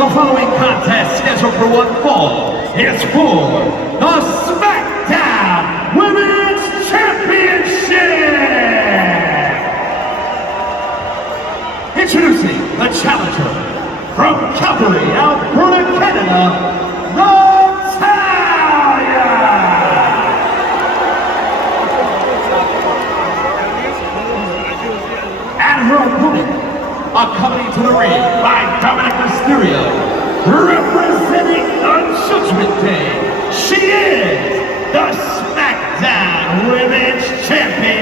The following contest scheduled for one fall is for the SmackDown Women's Championship! Introducing the challenger from Calgary, Alberta, Canada, Natalya! And her opponent, accompanied to the ring by Dominic Mysterio, representing the Judgment Day, she is the SmackDown Women's Champion!